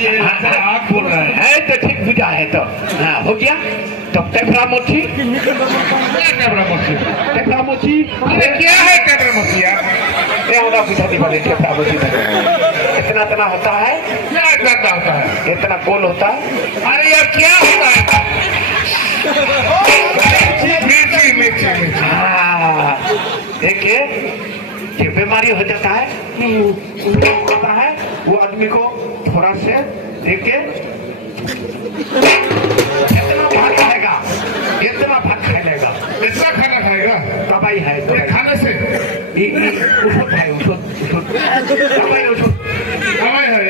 ये आप बोल रहे हैं। है तो ठीक बुझा है तो। हाँ हो गया। तो टेपरा मोची। टेपरा मोची। अरे क्या है कैमरा मछली यार? ये होना बुझा दी वाले टेपरा मोची इतना इतना होता है। क्या इतना होता है? इतना गोल होता है। अरे यार क्या होता है? मिर्ची मिर्ची मिर्ची हाँ, देखिए ये बीमारी हो जाता है होता है वो आदमी को थोड़ा से देके इतना भात खाएगा इतना भात खा लेगा इतना खाना खाएगा दवाई है ये खाने से औषध है औषध दवाई दवाई है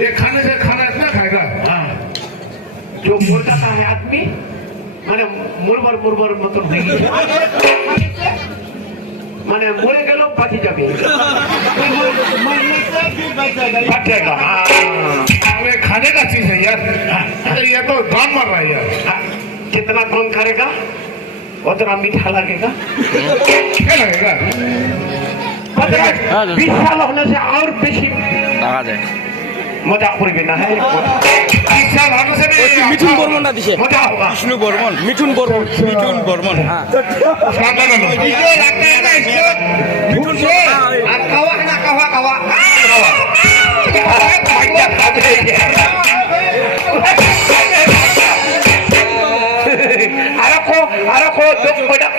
ये खाने से खाना इतना खाएगा हाँ जो मुर्गा का है आदमी मैंने मुरबर मुरबर मतलब नहीं মানে মরে গেল বাঁচি যাবে বাঁচেগা হ্যাঁ। अरे खाने का चीज है यार अरे ये तो जान मर रहा है यार हाँ, कितना कौन करेगा उतना मीठा लगेगा क्या लगेगा पता बीस साल होने से और बेसी টাকা যায় মজা করবে না হ্যাঁ মিঠুন বর্মনটা দিছে বিষ্ণু বর্মন মিঠুন বর্মন মিঠুন বর্মন হ্যাঁ মিঠুন কাওয়া না কাওয়া কাওয়া আরও আরও কত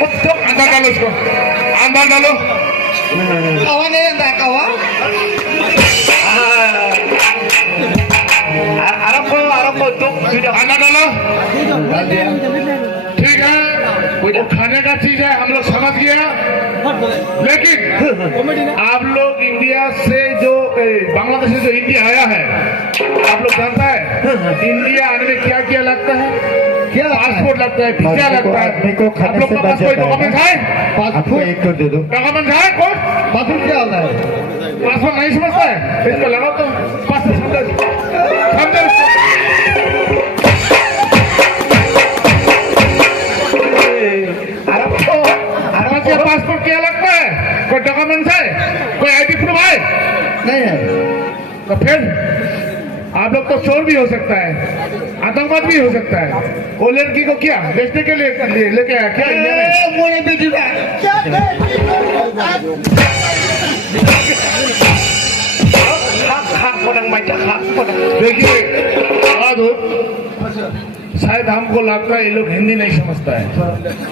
কত আন্দা গেল আন্দা গেল वालों ठीक है वो खाने का चीज है हम लोग समझ गया लेकिन आप लोग इंडिया से जो बांग्लादेश से जो इंडिया आया है आप लोग जानता है इंडिया आने में क्या क्या लगता है क्या पासपोर्ट लगता है क्या लगता है आदमी को खाने से बच है पासपोर्ट एक कर दे दो डॉक्यूमेंट है कौन पासपोर्ट क्या होता है पासपोर्ट नहीं समझता है इसको लगाओ तो पासपोर्ट समझो डॉक्यूमेंट से? कोई आईडी प्रूफ है नहीं है। तो फिर आप लोग तो चोर भी हो सकता है आतंकवाद भी हो सकता है। वो लड़की को क्या? बेचने के लिए लेके आया क्या? देखिए शायद हमको लगता है ये लोग हिंदी नहीं समझता है।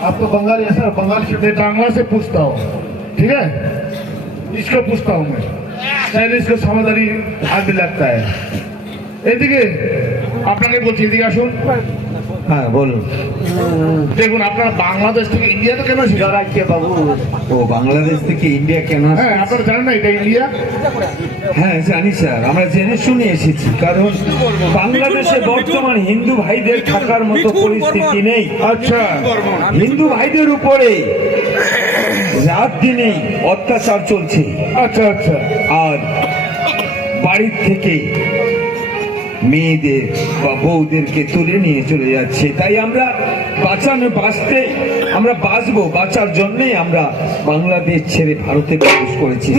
आपको बंगाली ऐसा बंगाल से बांग्ला से पूछता हूँ। ठीक है इसको पूछता हूँ मैं शायद इसको समझदारी आदमी लगता है এদিকে আপনাকে বলছি এদিকে আসুন হ্যাঁ বলুন দেখুন আপনারা বাংলাদেশ থেকে ইন্ডিয়াতে কেন এসেছেন? জরাইকে বাবু ও বাংলাদেশ থেকে ইন্ডিয়া কেন আসছে? হ্যাঁ আপনারা জানেন না এটা ইন্ডিয়া হ্যাঁ জানি স্যার আমরা জেনে শুনে এসেছি কারণ বাংলাদেশে বর্তমান হিন্দু ভাইদের থাকার মতো পরিস্থিতি নেই আচ্ছা হিন্দু ভাইদের উপরে রাত দিনে অত্যাচার চলছে। আচ্ছা আচ্ছা। আর বাড়ির থেকে মেয়েদের বা বউদেরকে তুলে নিয়ে চলে যাচ্ছে। তাই আমরা বাঁচানো বাঁচতে আমরা বাঁচবো বাঁচার জন্যই আমরা বাংলাদেশ ছেড়ে ভারতে প্রবেশ করেছি।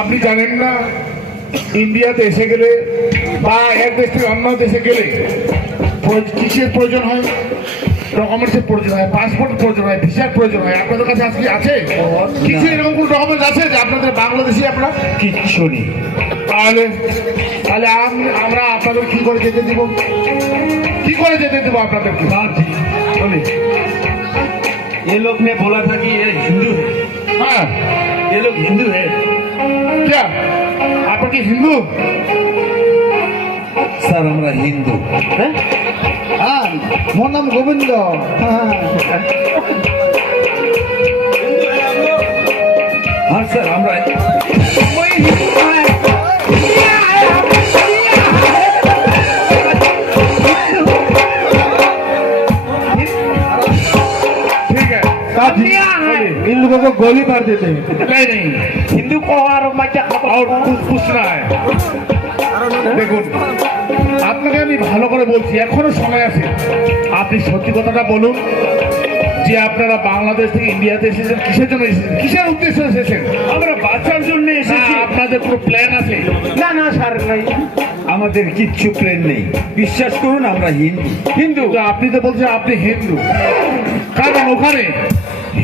আপনি জানেন না ইন্ডিয়াতে এসে গেলে বা এক দেশ থেকে অন্য দেশে গেলে কিসের প্রয়োজন হয়? ডকুমেন্টসের প্রয়োজন হয় পাসপোর্ট প্রয়োজন হয় ভিসার প্রয়োজন হয় আপনাদের কাছে আজকে আছে কিছু এরকম কোনো ডকুমেন্ট আছে যে আপনাদের বাংলাদেশি আপনারা কিচ্ছু নেই তাহলে তাহলে আম- আমরা আপনাদের কি করে যেতে দিব কি করে যেতে দেবো আপনাদেরকে বলি ये लोग ने बोला था कि ये हिंदू है হ্যাঁ ये लोग हिंदू है क्या আপনার কি হিন্দু স্যার আমরা হিন্দু হ্যাঁ হ্যাঁ মোর নাম গোবিন্দ হ্যাঁ স্যার আমরা ठीक है इन लोगों को गोली मार देते हैं नहीं नहीं হিন্দু কো আর মাইটা খাবো और कुछ पूछना है দেখুন আপনাকে আমি ভালো করে বলছি এখনও সময় আছে। আপনি সত্যি কথাটা বলুন যে আপনারা বাংলাদেশ থেকে ইন্ডিয়াতে এসেছেন কিসের জন্য এসেছেন? কিসের উদ্দেশ্যে এসেছেন? আমরা বাঁচার জন্য এসেছি। আপনাদের পুরো প্ল্যান আছে? না না স্যার নাই। আমাদের কিচ্ছু প্ল্যান নেই। বিশ্বাস করুন আমরা হিন্দু। হিন্দু। আপনি তো বলছেন আপনি হিন্দু। কারণ ওখানে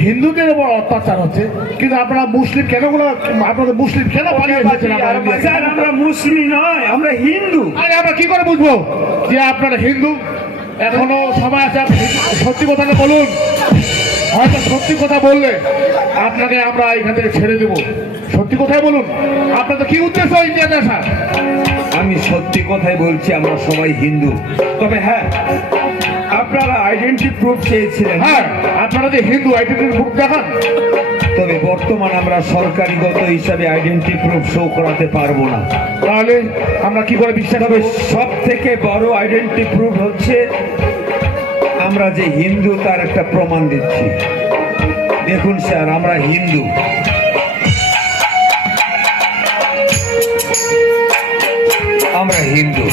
হিন্দুদের উপর অত্যাচার হচ্ছে কিন্তু আপনারা মুসলিম কেনগুলো আপনাদের মুসলিম কেন আমরা মুসলিম নয় আমরা হিন্দু। আরে আমরা কি করে বুঝব যে আপনারা হিন্দু? এখনও সময় আছে সত্যি কথাটা বলুন। হয়তো সত্যি কথা বললে আপনাকে আমরা এখান থেকে ছেড়ে দেবো। সত্যি কথাই বলুন। আপনাদের কি উদ্দেশ্য ইন্ডিয়াতে আসার আমি সত্যি কথাই বলছি আমরা সবাই হিন্দু। তবে হ্যাঁ আপনারা আইডেন্টি প্রুফ চেয়েছিলেন হ্যাঁ আপনারা যে হিন্দু আইডেন্টি বুক দেখান। তবে বর্তমান আমরা সরকারিগত হিসাবে আইডেন্টি প্রুফ শো করাতে পারব না। তাহলে আমরা কি করে বিশ্বাস করব? সব থেকে বড় আইডেন্টি প্রুফ হচ্ছে আমরা যে হিন্দু তার একটা প্রমাণ দিচ্ছি। দেখুন স্যার আমরা হিন্দু। আমরা হিন্দু।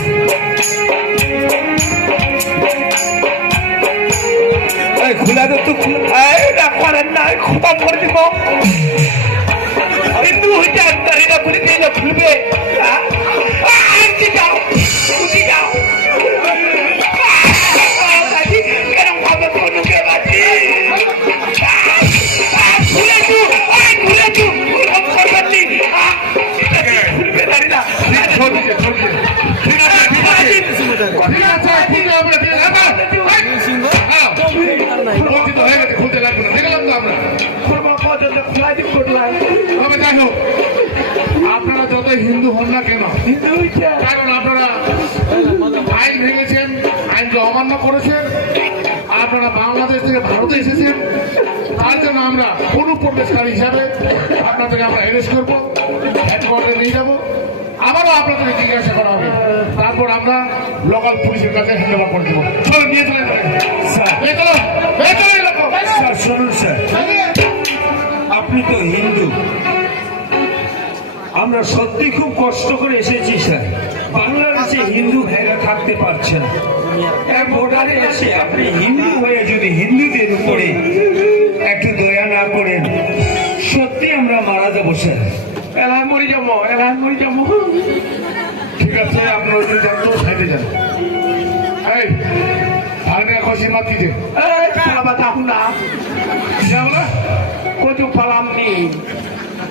খোলা তো করেন না খতম করে দিব। হিন্দু হইতে আনতারি না খুলে দিয়ে খুলবে? হিন্দু হন না কেন? কারণ আপনারা আইন ভেঙেছেন আইনকে অমান্য করেছেন আপনারা বাংলাদেশ থেকে ভারতে এসেছেন। তার জন্য আমরা অনুপ্রবেশকারী হিসাবে আপনাদেরকে আমরা অ্যারেস্ট করব হেডকোয়ার্টারে নিয়ে যাব। আবারও আপনাদেরকে জিজ্ঞাসা করা হবে। তারপর আমরা লোকাল পুলিশের কাছে হ্যান্ড ওভার করে দেবো। চলো নিয়ে চলে। স্যার। শুনুন স্যার। আপনি তো হিন্দু আমরা সত্যি খুব কষ্ট করে এসেছি স্যার। বাংলাদেশে হিন্দু ভাইরা থাকতে পারছে না। এক ভোটারে এসে আপনি হিন্দু হয়ে যদি হিন্দুদের উপরে একটু দয়া না করেন সত্যি আমরা মারা যাব স্যার। এলাই মরে যাব এলাই মরে যাব। ঠিক আছে আপনারা যদি যান তো সাইডে যান। এই ভাগনে খুশি মাত দিতে এই, খালা বাতা হুনা, যাও না। কচু পালাম নি।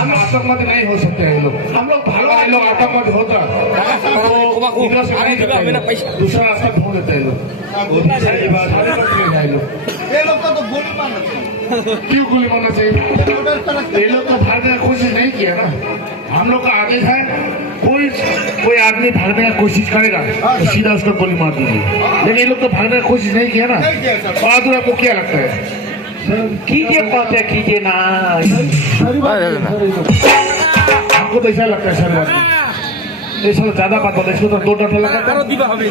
हम आतंकवादी नहीं हो सकते हैं ये लोग हम लोग अगर भालो ये लोग आतंकवादी होता तो इधर से नहीं करते ये लोग। दूसरा रास्ता ढूंढ लेते हैं ये लोग वो भी सही बात है सारे लोग चले जाए ये लोग ये लोग का तो गोली मारना चाहिए क्यों गोली मारना चाहिए टोटल तरह ये लोग तो भागने का कोशिश नहीं किया ना हम लोग का आदेश है कोई कोई आदमी भागने का कोशिश करेगा तो सीधा उसको गोली मार दीजिए लेकिन ये लोग तो भागने का कोशिश नहीं किया ना नहीं किया सर बहादुर आपको क्या लगता है कीजिए कहते कीजिए ना हमको तो ऐसा लगता है सर बात ये सब ज्यादा बात होता है इसको तो दो डंडा लगाता है দিবা হবে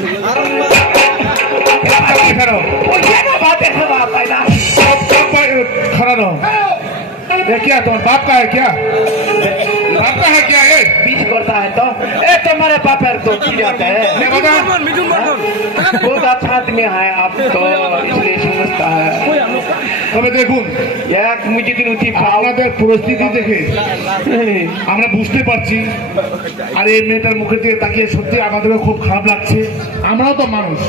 खड़ा रहो वो क्या ना बात है सब आप है ना कब- कब पर- खड़ा रहो ये क्या तुम्हारे बाप का है क्या बाप का है क्या ये बीच करता है तो ए तुम्हारे पापा तो की जाता है ये बता মিঠুন বর্মন बहुत अच्छा आदमी है आप तो इसलिए समझता है তবে দেখুন एक मुझे दिन उठी खाओ আপনাদের পরিস্থিতি দেখে আমরা বুঝতে পারছি আর এই মেয়েটার মুখের দিকে তাকিয়ে সত্যি আমাদেরও খুব খারাপ লাগছে আমরাও তো মানুষ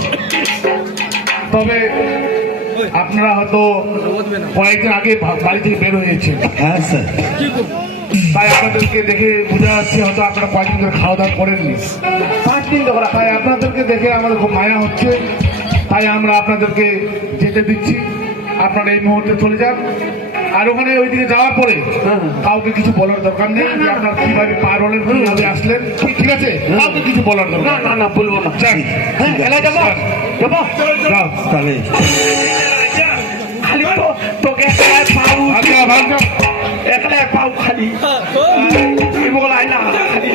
তবে আপনারা হয়তো কয়েকদিন আগে বাড়ি থেকে বের হয়েছে হ্যাঁ স্যার। তাই আপনাদেরকে দেখে বোঝা যাচ্ছে হয়তো আপনারা কয়েকদিন ধরে খাওয়া দাওয়া করেননি। পাঁচ দিন ধরে তাই আপনাদেরকে দেখে আমাদের খুব মায়া হচ্ছে। তাই আমরা আপনাদেরকে যেতে দিচ্ছি। আপনারা এই মুহূর্তে চলে যান। আর ওখানে ওইদিকে যাওয়ার পরে কাউকে কিছু বলার দরকার নেই। আপনার কীভাবে পার হলেন কীভাবে আসলেন ঠিক আছে? হ্যাঁ। কাউকে কিছু বলার দরকার না না বলব না। হ্যাঁ তাহলে। খালি তোকে যাও একলাই পাও খালি। বলাই না খালি